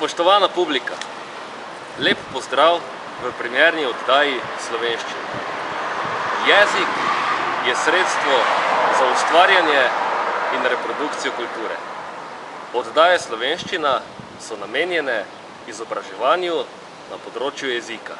Spoštovana publika, lep pozdrav v premierni oddaji Slovenščine. Jezik je sredstvo za ustvarjanje in reprodukcijo kulture. Oddaje Slovenščina so namenjene izobraževanju na področju jezika.